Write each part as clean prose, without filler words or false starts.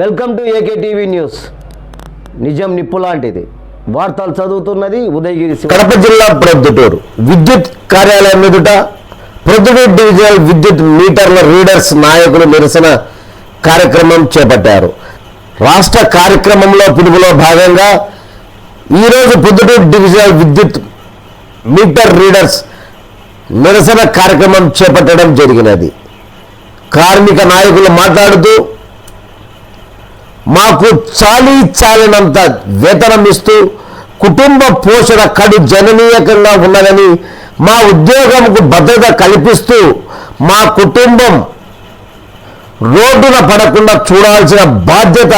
Welcome to AK TV news. నిజం నిప్పు లాంటిది. వార్తలు చదువుతున్నది ఉదయగిరి. కడప జిల్లా ప్రొద్దుటూరు విద్యుత్ కార్యాలయం ఎదుట ప్రొద్దుటూరు డివిజనల్ విద్యుత్ మీటర్ల రీడర్స్ నాయకులు నిరసన కార్యక్రమం చేపట్టారు. రాష్ట్ర కార్యక్రమంలో పిలుపులో భాగంగా ఈరోజు ప్రొద్దుటూరు డివిజనల్ విద్యుత్ మీటర్ రీడర్స్ నిరసన కార్యక్రమం చేపట్టడం జరిగినది. కార్మిక నాయకులు మాట్లాడుతూ మాకు చాలినంత వేతనం ఇస్తూ కుటుంబ పోషణ కడు జననీయకంగా ఉన్నదని, మా ఉద్యోగంకు భద్రత కల్పిస్తూ మా కుటుంబం రోడ్డున పడకుండా చూడాల్సిన బాధ్యత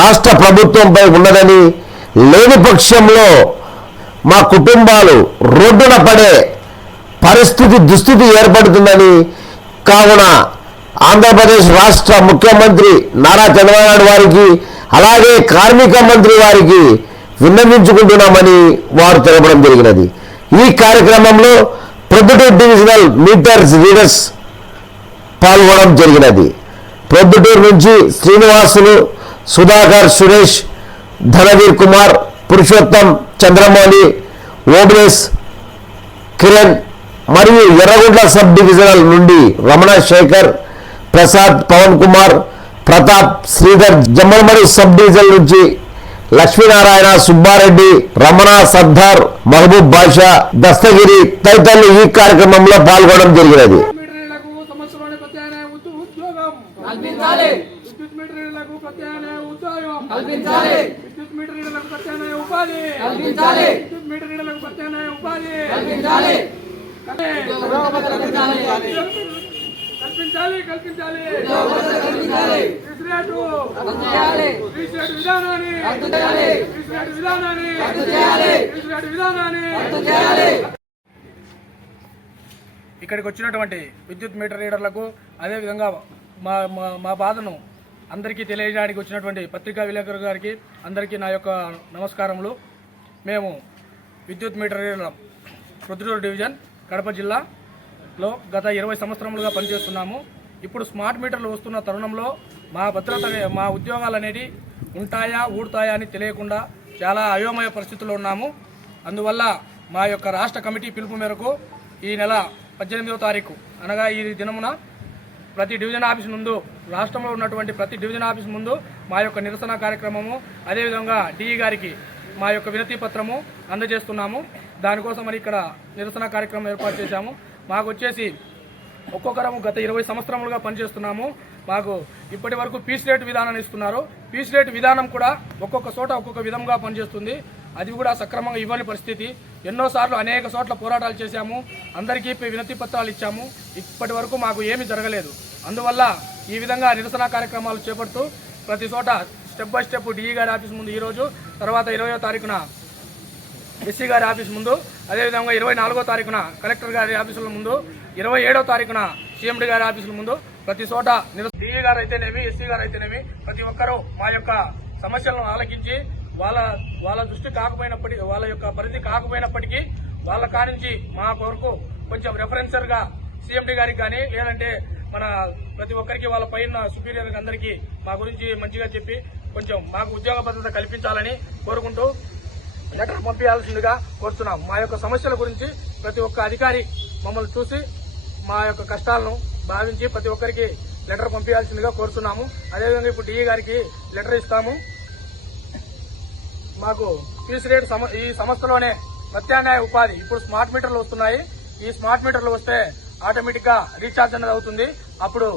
రాష్ట్ర ప్రభుత్వంపై ఉన్నదని, లేని పక్షంలో మా కుటుంబాలు రోడ్డున పడే దుస్థితి ఏర్పడుతుందని, కావున ఆంధ్రప్రదేశ్ రాష్ట్ర ముఖ్యమంత్రి నారా చంద్రబాబు నాయుడు వారికి అలాగే కార్మిక మంత్రి వారికి విన్నవించుకుంటున్నామని వారు తెలపడం జరిగినది. ఈ కార్యక్రమంలో ప్రొద్దుటూరు డివిజనల్ మీటర్స్ రీడర్స్ పాల్గొనడం జరిగినది. ప్రొద్దుటూరు నుంచి శ్రీనివాసులు, సుధాకర్, సురేష్, ధనవీర్ కుమార్, పురుషోత్తం, చంద్రమౌళి, ఓబ్లేస్, కిరణ్ మరియు ఎర్రగుంట్ల సబ్ డివిజనల్ నుండి రమణ, శేఖర్, ప్రసాద్, పవన్ కుమార్, ప్రతాప్, శ్రీధర్, జమ్మలమడి సబ్ డివిజన్ నుంచి లక్ష్మీనారాయణ, సుబ్బారెడ్డి, రమణ, సర్దార్, మహబూబ్ బాషా, దస్తగిరి తదితరులు ఈ కార్యక్రమంలో పాల్గొనడం జరిగినది. ఇక్కడికి వచ్చినటువంటి విద్యుత్ మీటర్ రీడర్లకు అదేవిధంగా మా బాధను అందరికీ తెలియజేయడానికి వచ్చినటువంటి పత్రికా విలేకరు గారికి అందరికీ నా యొక్క నమస్కారములు. మేము విద్యుత్ మీటర్ రీడర్ల ప్రొద్దుటూరు డివిజన్ కడప జిల్లాలో గత 20 సంవత్సరములుగా పనిచేస్తున్నాము. ఇప్పుడు స్మార్ట్ మీటర్లు వస్తున్న తరుణంలో మా భద్రత, మా ఉద్యోగాలు అనేది ఉంటాయా ఊడతాయా అని తెలియకుండా చాలా అయోమయ పరిస్థితుల్లో ఉన్నాము. అందువల్ల మా యొక్క రాష్ట్ర కమిటీ పిలుపు మేరకు ఈ నెల 18వ తారీఖు అనగా ఈ దినమున ప్రతి డివిజన్ ఆఫీస్ ముందు, రాష్ట్రంలో ఉన్నటువంటి ప్రతి డివిజన్ ఆఫీస్ ముందు మా యొక్క నిరసన కార్యక్రమము, అదేవిధంగా డిఈ గారికి మా యొక్క వినతి పత్రము అందజేస్తున్నాము. దానికోసం మరి ఇక్కడ నిరసన కార్యక్రమం ఏర్పాటు చేశాము. మాకు వచ్చేసి ఒక్కొక్కరము గత 20 సంవత్సరములుగా పనిచేస్తున్నాము. మాకు ఇప్పటి వరకు పీస్ రేట్ విధానాన్ని ఇస్తున్నారు. పీస్ రేట్ విధానం కూడా ఒక్కొక్క చోట ఒక్కొక్క విధంగా పనిచేస్తుంది. అది కూడా సక్రమంగా ఇవ్వని పరిస్థితి. ఎన్నోసార్లు అనేక చోట్ల పోరాటాలు చేశాము, అందరికీ వినతి పత్రాలు ఇచ్చాము. ఇప్పటి వరకు మాకు ఏమీ జరగలేదు. అందువల్ల ఈ విధంగా నిరసన కార్యక్రమాలు చేపడుతూ ప్రతి చోట స్టెప్ బై స్టెప్ డిఈ గారి ఆఫీస్ ముందు ఈరోజు, తర్వాత 20వ తారీఖున ఎస్సీ గారి ఆఫీస్ ముందు, అదేవిధంగా 24వ తారీఖున కలెక్టర్ గారి ఆఫీసుల ముందు, 27వ తారీఖున సీఎండీ గారి ఆఫీసుల ముందు ప్రతి చోట డిఈ గారు అయితేనేమి, ఎస్సీ గారు అయితేనేమి ప్రతి ఒక్కరూ మా యొక్క సమస్యలను ఆలకించి వాళ్ళ దృష్టి కాకపోయినప్పటికీ, వాళ్ళ యొక్క పరిధి కాకపోయినప్పటికీ వాళ్ళ కానించి మా కొరకు కొంచెం రెఫరెన్సర్ గా సీఎండీ గారికి కానీ, లేదంటే మన ప్రతి ఒక్కరికి వాళ్ళ పైన సుపీరియర్ అందరికీ మా గురించి మంచిగా చెప్పి కొంచెం మాకు ఉద్యోగ భద్రత కల్పించాలని కోరుకుంటూ లెటర్ పంపించాల్సిందిగా కోరుతున్నాం. మా యొక్క సమస్యల గురించి ప్రతి ఒక్క అధికారి మమ్మల్ని చూసి మా యొక్క కష్టాలను భావించి ప్రతి ఒక్కరికి లెటర్ పంపించాల్సిందిగా కోరుతున్నాము. అదేవిధంగా ఇప్పుడు డిఈ గారికి లెటర్ ఇస్తాము. మాకు పీస్ రేట్ ఈ సంస్థలోనే ప్రత్యామ్నాయ ఉపాధి, ఇప్పుడు స్మార్ట్ మీటర్లు వస్తున్నాయి. ఈ స్మార్ట్ మీటర్లు వస్తే ఆటోమేటిక్ గా రీఛార్జ్ అనేది అవుతుంది. అప్పుడు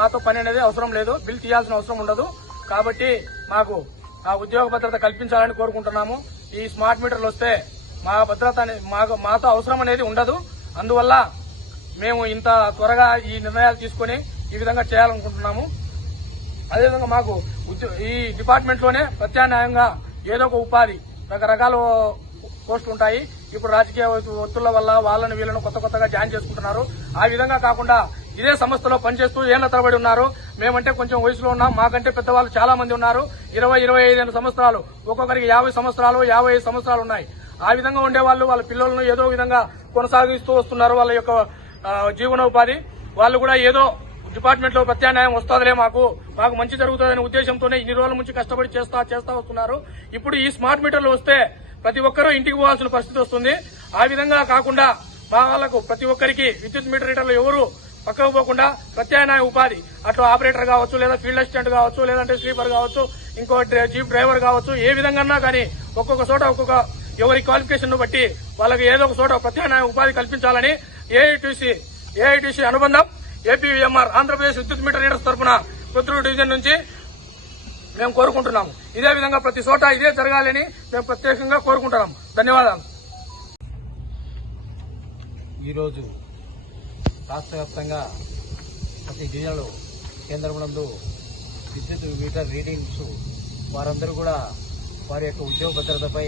మాతో పని అనేది అవసరం లేదు, బిల్ తీయాల్సిన అవసరం ఉండదు. కాబట్టి మాకు ఆ ఉద్యోగ భద్రత కల్పించాలని కోరుకుంటున్నాము. ఈ స్మార్ట్ మీటర్లు వస్తే మా భద్రత మాతో అవసరం అనేది ఉండదు. అందువల్ల మేము ఇంత త్వరగా ఈ నిర్ణయాలు తీసుకుని ఈ విధంగా చేయాలనుకుంటున్నాము. అదేవిధంగా మాకు ఈ డిపార్ట్మెంట్ లోనే ప్రత్యామ్నాయంగా ఏదో ఒక ఉపాధి, రకరకాల పోస్టులు ఉంటాయి. ఇప్పుడు రాజకీయ ఒత్తుల వల్ల వాళ్ళని వీళ్ళను కొత్తగా జాయిన్ చేసుకుంటున్నారు. ఆ విధంగా కాకుండా ఇదే సంస్థలో పనిచేస్తూ ఏళ్ల తరబడి ఉన్నారు. మేమంటే కొంచెం వయసులో ఉన్నాం, మాకంటే పెద్దవాళ్ళు చాలా మంది ఉన్నారు. 20-25 సంవత్సరాలు, ఒక్కొక్కరికి 50 సంవత్సరాలు 55 సంవత్సరాలు ఉన్నాయి. ఆ విధంగా ఉండేవాళ్ళు వాళ్ళ పిల్లలను ఏదో విధంగా కొనసాగిస్తూ వస్తున్నారు. వాళ్ళ యొక్క జీవనోపాధి వాళ్ళు కూడా ఏదో డిపార్ట్మెంట్లో ప్రత్యామ్నాయం వస్తుందిలే, మాకు మంచి జరుగుతుందనే ఉద్దేశంతోనే ఇన్ని రోజుల నుంచి కష్టపడి చేస్తా వస్తున్నారు. ఇప్పుడు ఈ స్మార్ట్ మీటర్లు వస్తే ప్రతి ఒక్కరూ ఇంటికి పోవాల్సిన పరిస్థితి వస్తుంది. ఆ విధంగా కాకుండా మా వాళ్ళకు ప్రతి ఒక్కరికి విద్యుత్ మీటర్ రీడర్లు ఎవరు పక్కకు పోకుండా ప్రత్యామ్నాయ ఉపాధి, అట్లా ఆపరేటర్ కావచ్చు, లేదా ఫీల్డ్ అసిస్టెంట్ కావచ్చు, లేదంటే స్లీపర్ కావచ్చు, ఇంకో జీప్ డ్రైవర్ కావచ్చు, ఏ విధంగా కానీ ఒక్కొక్క చోట ఒక్కొక్క ఎవరి క్వాలిఫికేషన్ ను బట్టి వాళ్ళకి ఏదో ఒక చోట ప్రత్యామ్నాయ ఉపాధి కల్పించాలని ఏఐటీసీ అనుబంధం ఏపీవీఎంఆర్ ఆంధ్రప్రదేశ్ విద్యుత్ మీటర్ రీడర్స్ తరఫున కొత్తూరు డివిజన్ నుంచి మేము కోరుకుంటున్నాము. ఇదే విధంగా ప్రతి చోట ఇదే జరగాలని మేము ప్రత్యేకంగా కోరుకుంటున్నాం. ధన్యవాదాలు. ఈరోజు రాష్ట్ర వ్యాప్తంగా ప్రతి జిల్లాలో కేంద్రములందు విద్యుత్ మీటర్ రీడింగ్స్ వారందరూ కూడా వారి యొక్క ఉద్యోగ భద్రతపై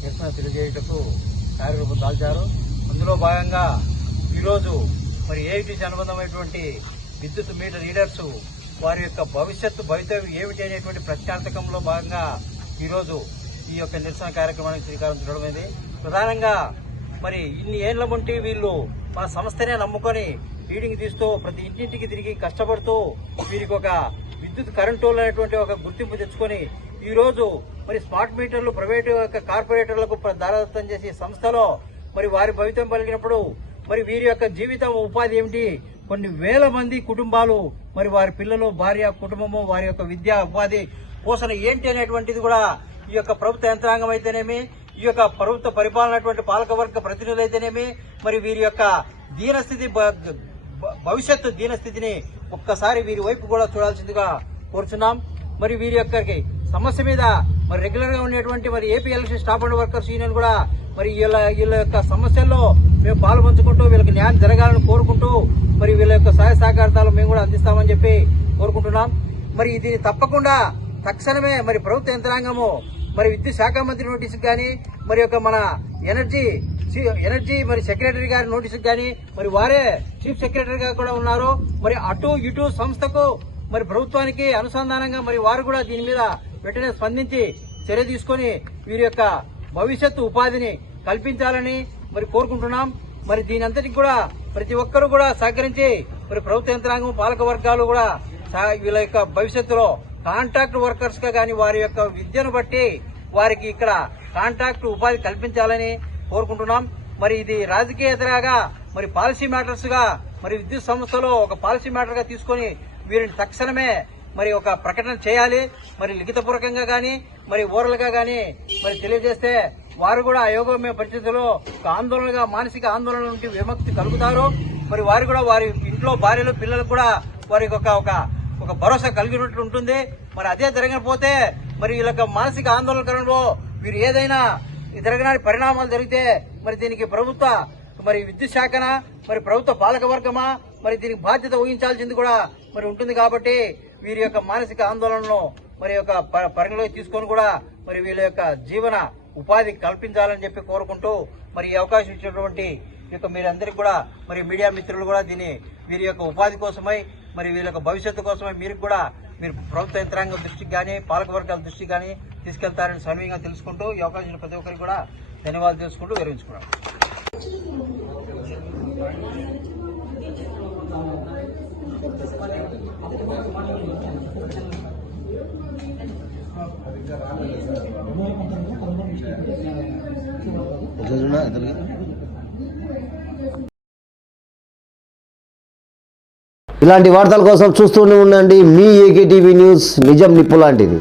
నిరసన తెలియజేయటకు కార్యరూపం దాల్చారు. అందులో భాగంగా ఈరోజు మరి ఏఐటీసీ అనుబంధమైనటువంటి విద్యుత్ మీటర్ రీడర్స్ వారి యొక్క భవితవ్యం ఏమిటి అనేటువంటి ప్రశ్నార్థకంలో భాగంగా ఈరోజు ఈ యొక్క నిరసన కార్యక్రమానికి శ్రీకారం చుట్టడమైంది. ప్రధానంగా మరి ఇన్ని ఏళ్ల వంటి వీళ్ళు మా సంస్థనే నమ్ముకొని రీడింగ్ తీస్తూ ప్రతి ఇంటింటికి తిరిగి కష్టపడుతూ వీరికి ఒక విద్యుత్ కరెంటు అనేటువంటి ఒక గుర్తింపు తెచ్చుకొని ఈ రోజు మరి స్మార్ట్ మీటర్లు ప్రైవేటు యొక్క కార్పొరేటర్లకు దారాదత్తం చేసి సంస్థలో మరి వారి భవితం పలికినప్పుడు మరి వీరి యొక్క జీవితం ఉపాధి ఏమిటి, కొన్ని వేల మంది కుటుంబాలు మరి వారి పిల్లలు, భార్య, కుటుంబము, వారి యొక్క విద్యా ఉపాధి పోషణ ఏంటి అనేటువంటిది కూడా ఈ యొక్క ప్రభుత్వ యంత్రాంగం అయితేనేమి, ఈ యొక్క ప్రభుత్వ పరిపాలనటువంటి పాలకవర్గ ప్రతినిధులు అయితేనేమి మరి వీరి యొక్క దీనస్థితి భవిష్యత్తు దీనస్థితిని ఒక్కసారి వీరి వైపు కూడా చూడాల్సిందిగా కోరుచున్నాం. మరి వీరి యొక్క సమస్య మీద మరి రెగ్యులర్ గా ఉండేటువంటి మరి AP election staff and workers union కూడా మరి వీళ్ళ యొక్క సమస్యల్లో మేము పాల్పంచుకుంటూ వీళ్ళకి న్యాయం జరగాలని కోరుకుంటూ మరి వీళ్ళ యొక్క సహాయ సహకారాలు మేము కూడా అందిస్తామని చెప్పి కోరుకుంటున్నాం. మరి ఇది తప్పకుండా తక్షణమే మరి ప్రభుత్వ యంత్రాంగము మరి విద్యుత్ శాఖ మంత్రి నోటీసుకు కానీ మరి యొక్క మన ఎనర్జీ మరి సెక్రటరీ గారి నోటీసుకు కానీ మరి వారే చీఫ్ సెక్రటరీగా కూడా ఉన్నారు. మరి అటు ఇటు సంస్థకు మరి ప్రభుత్వానికి అనుసంధానంగా మరి వారు కూడా దీని మీద వెంటనే స్పందించి చర్య తీసుకుని వీరి యొక్క భవిష్యత్తు ఉపాధిని కల్పించాలని మరి కోరుకుంటున్నాం. మరి దీని అంతటికి కూడా ప్రతి ఒక్కరూ కూడా సహకరించి మరి ప్రభుత్వ యంత్రాంగం, పాలక వర్గాలు కూడా వీళ్ళ యొక్క భవిష్యత్తులో కాంట్రాక్ట్ వర్కర్స్ గా గాని వారి యొక్క విద్యను బట్టి వారికి ఇక్కడ కాంట్రాక్ట్ ఉపాధి కల్పించాలని కోరుకుంటున్నాం. మరి ఇది రాజకీయేతరగా మరి పాలసీ మ్యాటర్స్ గా మరి విద్యుత్ సంస్థలో ఒక పాలసీ మ్యాటర్ గా తీసుకుని వీరిని తక్షణమే మరి ఒక ప్రకటన చేయాలి. మరి లిఖితపూర్వకంగా గాని మరి ఓరల్ గా గాని మరి తెలియజేస్తే వారు కూడా అయోగమ్య పరిస్థితుల్లో ఒక ఆందోళనగా, మానసిక ఆందోళన నుండి విముక్తి కలుగుతారు. మరి వారు కూడా వారి ఇంట్లో భార్యలు, పిల్లలకు కూడా వారికి ఒక భరోసా కలిగినట్టు ఉంటుంది. మరి అదే జరగకపోతే మరి వీళ్ళ మానసిక ఆందోళనకరణలో వీరు ఏదైనా జరగని పరిణామాలు జరిగితే మరి దీనికి ప్రభుత్వ మరి విద్యుత్ శాఖన మరి ప్రభుత్వ పాలక వర్గమా మరి దీనికి బాధ్యత వహించాల్సింది కూడా మరి ఉంటుంది. కాబట్టి వీరి యొక్క మానసిక ఆందోళనను మరి యొక్క పరిగణలోకి తీసుకొని కూడా మరి వీళ్ళ యొక్క జీవన ఉపాధి కల్పించాలని చెప్పి కోరుకుంటూ మరి ఈ అవకాశం ఇచ్చినటువంటి మీరందరికీ కూడా మరి మీడియా మిత్రులు కూడా వీరి యొక్క ఉపాధి కోసమై మరి వీళ్ళ యొక్క భవిష్యత్తు కోసమై మీరు ప్రభుత్వ యంత్రాంగం దృష్టికి కానీ పాలక వర్గాల దృష్టికి కానీ తీసుకెళ్తారని సవినయంగా తెలుసుకుంటూ ఈ అవకాశం ప్రతి ఒక్కరికి కూడా ధన్యవాదాలు తెలుసుకుంటూ విరమించుకున్నాం. ఇలాంటి వార్తల కోసం చూస్తూనే ఉండండి మీ ఏకే టీవీ న్యూస్, నిజం నిప్పు లాంటిది.